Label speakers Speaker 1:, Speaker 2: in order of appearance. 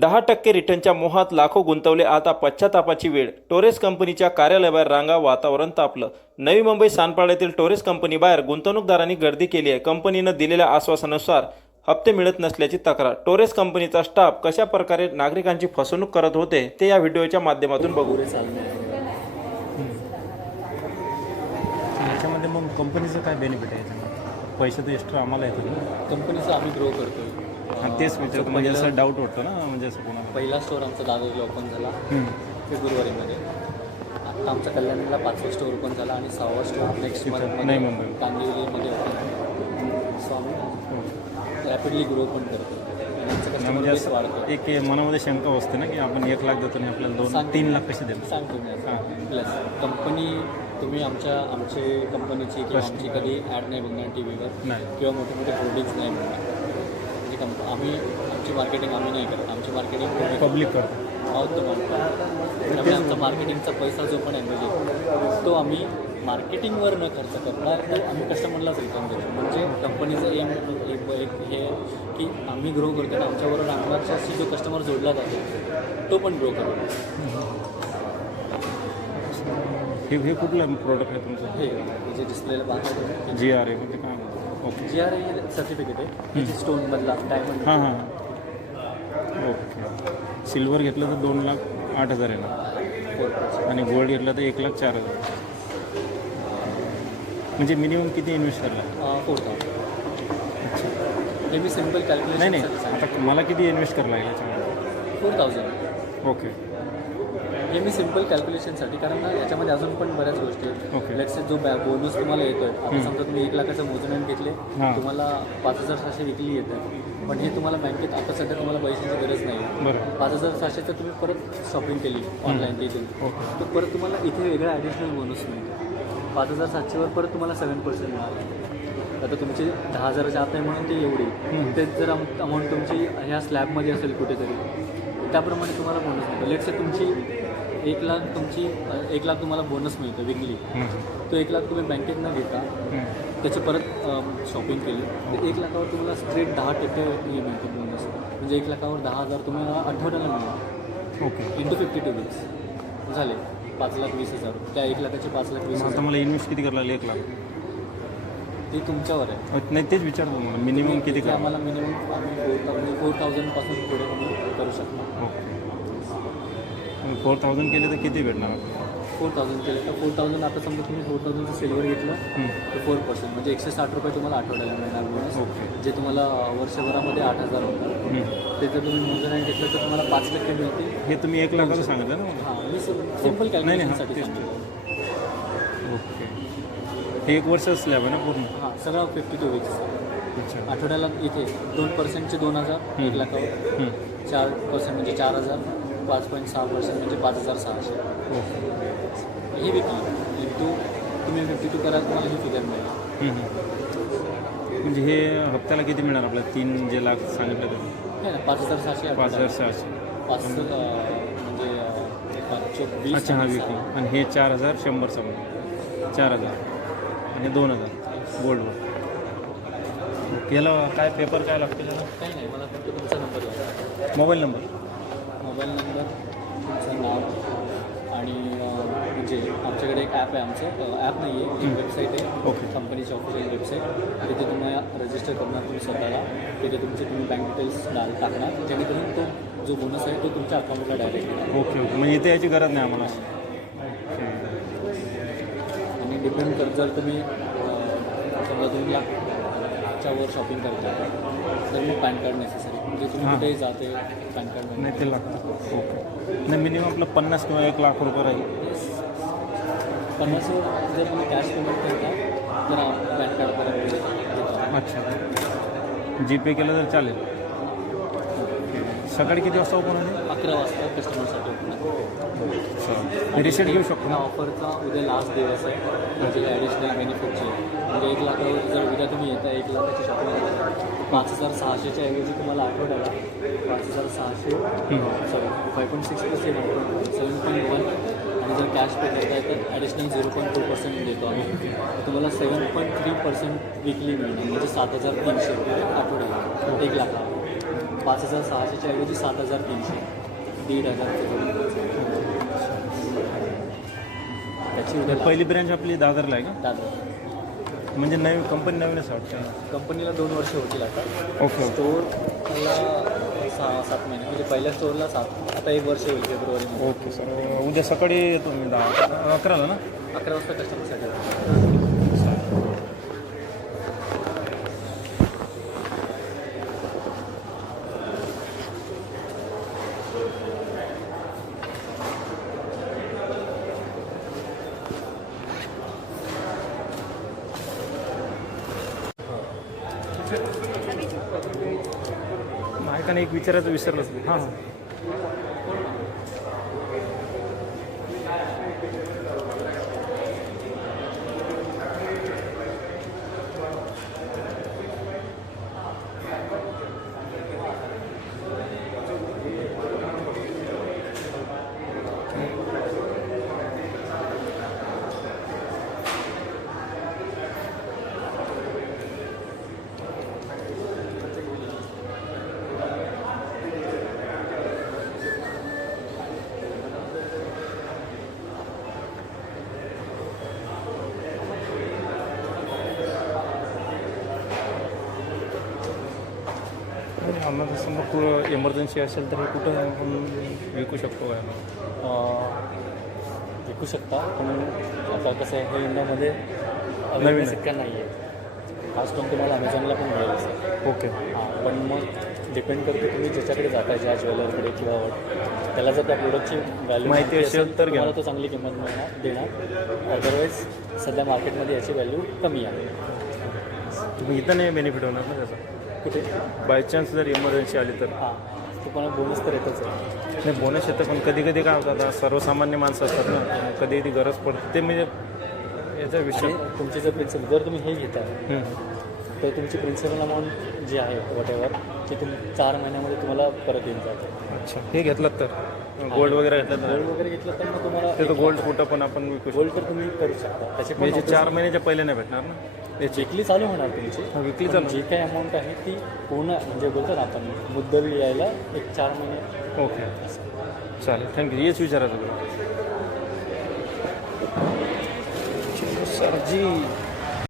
Speaker 1: दहा टक्के रिटर्नच्या मोहात लाखो गुंतवले आता पश्चातापाची वेळ. टोरेस कंपनीच्या कार्यालयाबाहेर रांगा वातावरण तापलं. नवी मुंबई सानपाड्यातील टोरेस कंपनीबाहेर गुंतवणूकदारांनी गर्दी केली आहे. कंपनीनं दिलेल्या आश्वासनानुसार हप्ते मिळत नसल्याची तक्रार. टोरेस कंपनीचा स्टाफ कशा प्रकारे नागरिकांची फसवणूक करत होते ते या व्हिडिओच्या माध्यमातून बघू.
Speaker 2: याच्यामध्ये मग कंपनीचं काय बेनिफिट आहे? पैसे तर एक्स्ट्रा आम्हाला येतात ना.
Speaker 3: कंपनीचं आम्ही ग्रो करतोय.
Speaker 2: आणि तेच विचारतो म्हणजे असं डाऊट वाटतो ना म्हणजे असं कोणाला.
Speaker 3: पहिला स्टोअर आमचा दादरला ओपन झाला. फेब्रुवारीमध्ये. आता आमचा कल्याणला पाचवा स्टोअर ओपन झाला आणि सहावा स्टोअर नेक्स्ट
Speaker 2: नवी मुंबई.
Speaker 3: कांदिवलीमध्ये ओपन सो आम्ही रॅपिडली ग्रो पण करतो.
Speaker 2: म्हणजे असं
Speaker 3: वाढतं
Speaker 2: एक मनामध्ये शंका असते ना की आपण एक लाख देतो आणि आपल्याला दोन तीन लाख कसे देतो
Speaker 3: सांगतो मी.
Speaker 2: हां.
Speaker 3: प्लस कंपनी तुम्ही आमच्या आमचे कंपनीची किंवा आमची कधी ॲड नाही बघणार टी व्हीवर
Speaker 2: नाही.
Speaker 3: किंवा मोठे मोठे होर्डिंग्स नाही बघणार. आम्ही आमची मार्केटिंग आम्ही नाही करत. आमची मार्केटिंग
Speaker 2: पब्लिक करतो.
Speaker 3: माउथ टू माउथ त्यामुळे आमचा मार्केटिंगचा पैसा जो पण आहे म्हणजे तो आम्ही मार्केटिंगवर न खर्च करणार तर आम्ही कस्टमरलाच रिटर्न देतो. म्हणजे कंपनीचं एम एक एक हे आहे की आम्ही ग्रो करतो. आणि आमच्याबरोबर रांगणारशी जो कस्टमर जोडला जातो तो पण ग्रो करतो.
Speaker 2: हे हे कुठलं प्रोडक्ट आहे तुमचं?
Speaker 3: हे जे डिस्प्लेला पाहतो
Speaker 2: जी आर आहे म्हणजे काय ओके.
Speaker 3: जी आर हे सर्टिफिकेट आहे. स्टोनमधला डायमंड
Speaker 2: हां हां. ओके सिल्वर घेतलं तर दोन लाख आठ हजार येणार आणि गोल्ड घेतलं तर एक लाख चार हजार. म्हणजे मिनिमम किती इन्व्हेस्ट करला
Speaker 3: फोर थाउजंड हे मी सिंपल
Speaker 2: नाही
Speaker 3: कॅल्क्युलेशन
Speaker 2: नाही आता मला किती इन्व्हेस्ट करायला लागेल याच्यामध्ये?
Speaker 3: फोर थाउजंड
Speaker 2: ओके
Speaker 3: हे मी सिंपल कॅल्क्युलेशनसाठी कारण ना याच्यामध्ये अजून पण बऱ्याच गोष्टी आहेत. लेट्स जो बॅ बोनस तुम्हाला येतोय आता समजा तुम्ही एक लाखाचं मोजमेंट घेतले. तुम्हाला पाच हजार सहाशे विकली येतं पण हे तुम्हाला बँकेत आता सध्या तुम्हाला पैशाची गरज नाही पाच हजार सहाशेचं तुम्ही परत शॉपिंग केली ऑनलाईन तिथून तर परत तुम्हाला इथे वेगळा ॲडिशनल बोनस मिळतो. पाच हजार सातशेवर परत तुम्हाला सेवन पर्सेंट मिळालं. आता तुमची दहा हजाराच्या आत आहे म्हणून ती एवढी. तेच जर अमाऊंट तुमची ह्या स्लॅबमध्ये असेल कुठेतरी त्याप्रमाणे तुम्हाला बोनस मिळतो. लेट्स तुमची एक लाख तुमची एक लाख तुम्हाला बोनस मिळतो विकली तो एक लाख तुम्ही बँकेत न घेता त्याची परत शॉपिंग केली. तर एक लाखावर तुम्हाला स्ट्रेट दहा टक्के मिळतो बोनस म्हणजे एक लाखावर दहा हजार तुम्हाला आठवड्याला मिळणार
Speaker 2: okay.
Speaker 3: Into fifty two weeks झाले. पाच लाख वीस हजार. त्या एक लाखाचे पाच लाख वीस हजार.
Speaker 2: मला इन्व्हेस्ट किती करायला लागेल? एक लाख.
Speaker 3: ते तुमच्यावर आहे.
Speaker 2: नाही तेच विचारतो मला मिनिमम किती
Speaker 3: आम्हाला मिनिमम आम्ही फोर थाउजंड फोर थाउजंडपासून पुढे करू शकता.
Speaker 2: फोर थाउजंड केले तर किती भेटणार?
Speaker 3: फोर थाउजंड केलं. तर फोर थाउजंड आता समजा तुम्ही फोर थाउजंडचं सिल्वर घेतलं तर फोर पर्सेंट म्हणजे एकशे साठ रुपये तुम्हाला आठवड्याला मिळणार बोनस
Speaker 2: ओके.
Speaker 3: जे तुम्हाला वर्षभरामध्ये आठ हजार होतात ते जर तुम्ही मोजण्याने घेतलं तर तुम्हाला पाच टक्के मिळतील.
Speaker 2: हे तुम्ही एक लाखाचं सांगितलं ना
Speaker 3: हां मी सिंपल
Speaker 2: नाही, नाही, हा,
Speaker 3: कॅल्क्युलेशनसाठी
Speaker 2: ओके. हे एक वर्ष स्लॅब आहे ना पूर्ण?
Speaker 3: हां सगळं फिफ्टी टू वीक्स
Speaker 2: अच्छा.
Speaker 3: आठवड्याला इथे दोन पर्सेंटचे दोन हजार एक लाखावर. चार पर्सेंट म्हणजे चार हजार. पाच पॉईंट सहा पर्सेंट म्हणजे पाच हजार सहाशे. ही विकली. इंटू तुम्ही फिफ्टी टू कराल तुम्हाला ही फिगर मिळेल.
Speaker 2: म्हणजे हे हप्त्याला किती मिळणार आपल्याला? तीन जे लाख सांगितलं तर?
Speaker 3: पाच हजार सहाशे
Speaker 2: पाच हजार. सहाशे.
Speaker 3: पाच म्हणजे
Speaker 2: अच्छा हा
Speaker 3: आणि
Speaker 2: विकली. आणि हे चार हजार शंभर समजा चार हजार. आणि दोन हजार. गोल्डवर याला काय पेपर काय लागतो त्याला?
Speaker 3: काही नाही मला फक्त तुमचा number
Speaker 2: mobile number
Speaker 3: mobile number तुमचं नाव आणि म्हणजे आमच्याकडे एक ॲप आहे आमचं ॲप नाही आहे एक वेबसाईट आहे.
Speaker 2: ओके.
Speaker 3: कंपनीची ऑफिशियल वेबसाईट तिथे तुम्ही रजिस्टर करणार तुम्ही स्वतःला तिथे तुमचे तुम्ही बँक डिटेल्स डाल टाकणार. जेणेकरून तो जो बोनस आहे तो तुमच्या अकाउंटला डायरेक्ट
Speaker 2: ओके ओके. म्हणजे इथे याची गरज नाही आम्हाला.
Speaker 3: आणि डिपेंड कर जर तुम्ही समजा दोन लाखच्या वर शॉपिंग करता तर मग पॅन कार्ड नेसेसरी म्हणजे तुम्ही. कुठेही जाते पॅन कार्ड
Speaker 2: नाही ते लागतं. ओके. नाही मिनिमम आपलं पन्नास किंवा एक लाख रुपये राहील.
Speaker 3: पन्नास जर तुम्ही कॅश पेमेंट करता तर पॅन कार्ड परत देतो
Speaker 2: अच्छा. जी पे केलं तर चालेल. सकाळी किती वाजता ओपन होते
Speaker 3: अकरा वाजता कस्टमरसाठी ओपन
Speaker 2: रिसेट घेऊ शकतो ना?
Speaker 3: ऑफरचा उद्या लास्ट दिवस आहे. म्हणजे ॲडिशनल बेनिफिटचे म्हणजे एक लाखावर जर उद्या तुम्ही येता एक लाखाची शॉपिंग पाच हजार सहाशेच्या ऐवजी तुम्हाला आठवड्याला पाच हजार सहाशे. Sorry five point six percent seven point one आणि जर कॅश पे करताय तर additional zero point two percent देतो आम्ही. तुम्हाला seven point three percent weekly मिळणार. म्हणजे सात हजार तीनशे रुपये आठवड्याला एक लाखा पाच हजार सहाशेच्या ऐवजी सात हजार तीनशे. दीड हजार
Speaker 2: पहिली ब्रँच आपली दादरला आहे का?
Speaker 3: दादा
Speaker 2: म्हणजे नवीन कंपनी नवीनच वाटतं.
Speaker 3: कंपनीला दोन वर्ष होतील आता.
Speaker 2: ओके
Speaker 3: स्टोर मला सहा सात महिने. म्हणजे पहिल्या स्टोअरला सात. आता एक वर्ष होईल फेब्रुवारीमध्ये.
Speaker 2: ओके सर उद्या सकाळी येतो मी दहा अकराला ना?
Speaker 3: अकरा वाजता कस्टमरसाठी
Speaker 2: ऐका एक विचारायचं विसरलंच हां हां. आम्हाला समजा कुठं इमर्जन्सी असेल तर हे कुठं आपण विकू शकतो
Speaker 3: विकू शकता पण आता कसं आहे हे इंडियामध्ये
Speaker 2: नवीन.
Speaker 3: इतका नाही आहे हा स्टॉक तुम्हाला अमेझॉनला पण मिळेल सर
Speaker 2: ओके.
Speaker 3: हां पण मग डिपेंड करते तुम्ही ज्याच्याकडे जाताय ज्या ज्वेलरकडे किंवा त्याला जर त्या प्रोडक्टची व्हॅल्यू
Speaker 2: माहिती असेल तर घ्या.
Speaker 3: तुम्हाला तो चांगली किंमत मिळणार देणार. अदरवाईज सध्या मार्केटमध्ये याची व्हॅल्यू कमी आहे.
Speaker 2: तुम्ही इथं नाही बेनिफिट होणार ना त्याचा.
Speaker 3: कुठे?
Speaker 2: बाय चान्स जर इमर्जन्सी आली तर.
Speaker 3: हां. तुम्हाला बोनस तर येतच आहे.
Speaker 2: नाही बोनस येतं पण कधी कधी काय होतं आता सर्वसामान्य माणसं असतात ना कधी कधी गरज पडते. ते म्हणजे याचा विषय.
Speaker 3: आणि तुमची जर प्रिन्सिपल जर तुम्ही हे
Speaker 2: हम्म.
Speaker 3: तर तुमची प्रिन्सिपल अमाऊंट जी आहे वॉटेवर ती तुम्ही चार महिन्यामध्ये तुम्हाला परत येऊन जाते.
Speaker 2: अच्छा. हे घेतलं तर? गोल्ड वगैरे घेतलं तर?
Speaker 3: गोल्ड वगैरे घेतलं तर मग तुम्हाला
Speaker 2: ते तर गोल्ड कुठं पण आपण विकू शकतो.
Speaker 3: गोल्ड तर तुम्ही करू शकता. त्याचे पण
Speaker 2: म्हणजे चार महिन्याच्या पहिले नाही भेटणार ना. याची
Speaker 3: विकली चालू होणार तुमची.
Speaker 2: विकली चालू.
Speaker 3: जी काही अमाऊंट आहे ती पूर्ण म्हणजे बोलतो ना आपण मुद्दल यायला एक चार महिने.
Speaker 2: ओके चालेल. थँक्यू हेच विचारायचं होतं सरजी.